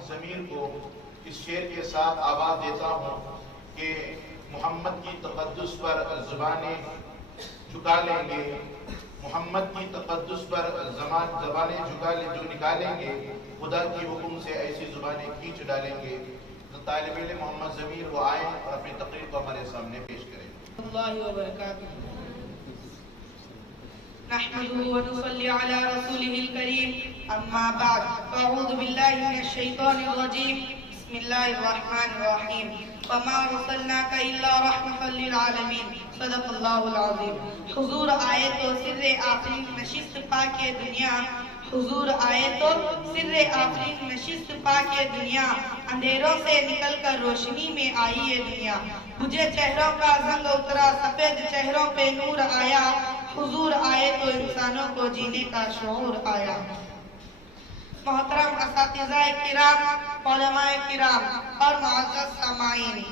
محمد ضمیر کو اس شعر کے ساتھ آواز دیتا ہوں کہ محمد کی تقدس پر زبانیں جھکا لیں گے، محمد کی تقدس پر زبانیں جو نکالیں گے، خدا کی حکم سے ایسی زبانیں کھینچ ڈالیں گے۔ تو طالب علم محمد ضمیر وہ آئیں اور اپنی تقریر کو ہمارے سامنے پیش کریں۔ اللہ وبرکاتہ۔ نحمده ونصلي على رسوله الكريم اما بعد فاعوذ بالله من الشيطان الرجيم بسم الله الرحمن الرحيم وما ارسلناك الا رحمة للعالمين صدق اللہ العظیم۔ حضور آئے تو سر آفرین نشست پاک دنیا، حضور آئے تو سر آفرین نشست پاک دنیا، اندھیروں سے نکل کر روشنی میں آئی یہ دنیا، بجھے چہروں کا زنگ اترا سفید چہروں پہ نور آیا، حضور آئے تو انسانوں کو جینے کا شعور آیا۔ محترم اساتذہ کرام، علماء کرام اور معزز سامعین،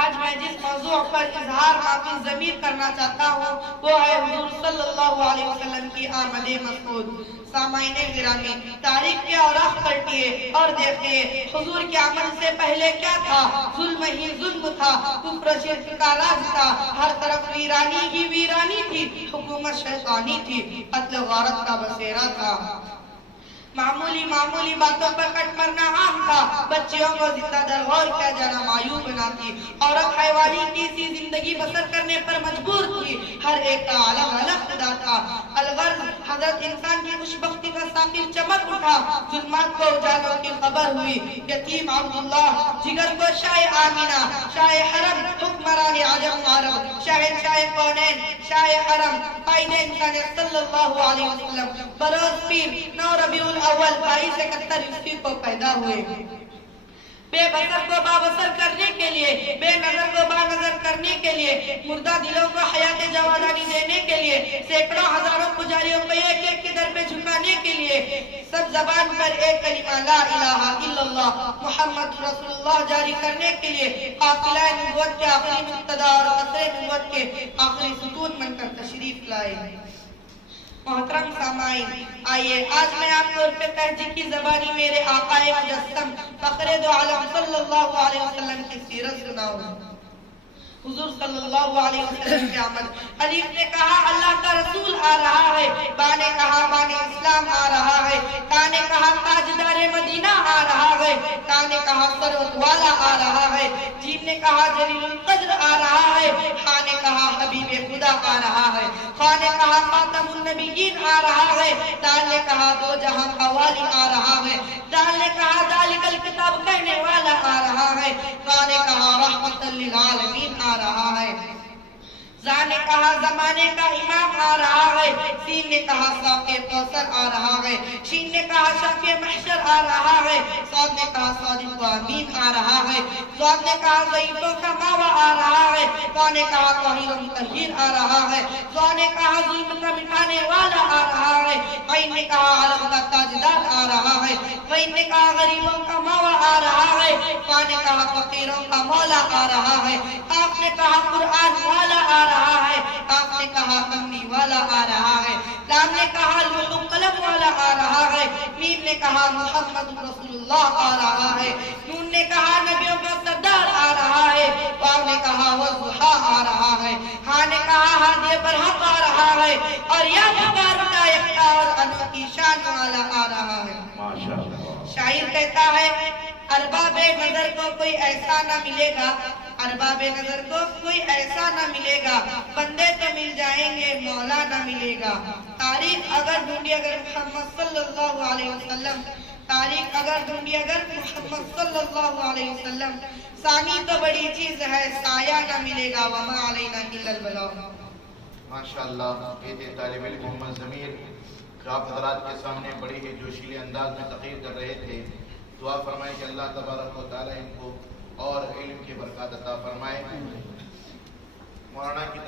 آج میں جس موضوع پر اظہار معافی ضمیر کرنا چاہتا ہوں وہ ہے حضور صلی اللہ علیہ وسلم کی آمد مسعود۔ سامعین گرامی، تاریخ کے اوراق پلٹیے اور دیکھیے حضور کی آمد سے پہلے کیا تھا؟ ظلم ہی ظلم تھا، کفر شرک کا راج تھا، ہر طرف ویرانی ہی ویرانی تھی، حکومت شیطانی تھی، قتل غارت کا بسیرا تھا، معمولی باتوں پر کٹ مرنا عام تھا، بچیوں کو زندہ درغور کیا جانا معیوب نہ تھی، عورت حیوانی کی سی زندگی بسر کرنے پر مجبور تھی، ہر ایک کا الگ الگ خدا تھا، الغرض حضرت انسان کی خوشبختی کا ساقب چمک اٹھا، ظلمات کو اجالوں کی خبر ہوئی، یتیم عبداللہ، جگر کو شاہ آمینہ، شاہ حرم، حکمران عجم عرب، شاہ کونین، شاہ حرم، قائد انسانیت صلی اللہ علیہ وسلم، بروز پیر 9 ربیع الاول 2271 کو پیدا ہوئے۔ بے بصر کو بابصر کرنے کے لیے، بے نظر کو بانظر کرنے کے لیے، مردہ دلوں کو حیات جاودانی دینے کے لیے، سینکڑوں ہزاروں پجاریوں کو ایک ایک کے در پہ جھکانے کے لیے، سب زبان پر ایک کلمہ لا الہ الا اللہ محمد رسول اللہ جاری کرنے کے لیے، قافلہ نبوت کے آخری مقتدا اور قصر نبوت کے آخری ستون بن کر تشریف لائے۔ محترم سامعین، آئیے آج میں آپ کو عرف تہجی کی زبانی میرے آقا مجسم فخر دو عالم صلی اللہ علیہ وسلم کی سیرت سناؤں۔ حضور صلی اللہ علیہ وسلم کی آمد، حلیف نے کہا اللہ کا رسول آ رہا ہے، با نے کہا بان اسلام آ رہا ہے، تا نے کہا تاجدار مدینہ آ رہا ہے، تا نے کہا ثروت والا آ رہا ہے، جیم نے کہا جلیل القدر آ رہا ہے، ہاں نے کہا حبیب خدا آ رہا ہے، خواہ نے کہا خاتم النبیین آ رہا ہے، دال نے کہا دو جہاں کا والی آ رہا ہے، دال نے کہا ذالک الکتاب کہنے والا آ رہا ہے، خواہ نے کہا رحمت للعالمین آ رہا ہے، زاں نے کہا زمانے کا امام آ رہا ہے، سین نے کہا ساقِ کوثر آ رہا ہے، شین نے کہا شافع محشر آ رہا ہے، صاد نے کہا صادق و امین آ رہا ہے، ضاد نے کہا ضعیفوں کا ماوا آ رہا ہے، قاف نے کہا طاہر و مطہر آ رہا ہے، ظا نے کہا ظلم کا مٹانے والا آ رہا ہے، عین نے کہا عالم کا تاجدار آ رہا ہے، غین نے کہا غریبوں کا ماوا آ رہا ہے، فا نے کہا فقیروں کا مولا آ رہا ہے، قاف نے کہا قرآن والا آ رہا ہے، قاف نے کہا کملی والا آ رہا ہے، لام نے کہا لوح و قلم والا آ رہا ہے، میم نے کہا محمد رسول اللہ آ رہا ہے، نون نے کہا نبیوں کا سردار آ رہا ہے، واو نے کہا والضحیٰ آ رہا ہے، ہاں نے کہا ہادی برحق آ رہا ہے، اور یا پکار کا یکتا اور انوکھی شان والا آ رہا ہے۔ شاعر کہتا ہے ارباب نظر کو کوئی ایسا نہ ملے گا، ارباب نظر کو کوئی ایسا نہ ملے گا، بندے تو مل جائیں گے مولا نہ ملے گا۔ تاریخ اگر ڈھونڈی اگر محمد صلی اللہ علیہ وسلم، تاریخ اگر ڈھونڈی اگر محمد صلی اللہ علیہ وسلم، ثانی تو بڑی چیز ہے سایہ نہ ملے گا، وما علینا الا البلاغ۔ ماشاءاللہ، یہ تھے طالب علم محمد ضمیر جو آپ حضرات کے سامنے بڑی ہی جوشیلے انداز میں تقریر کر رہے تھے۔ دعا فرمائے کہ اللہ تبارک و تعالی ان کو اور علم کی برکات عطا فرمائے۔ مولانا کی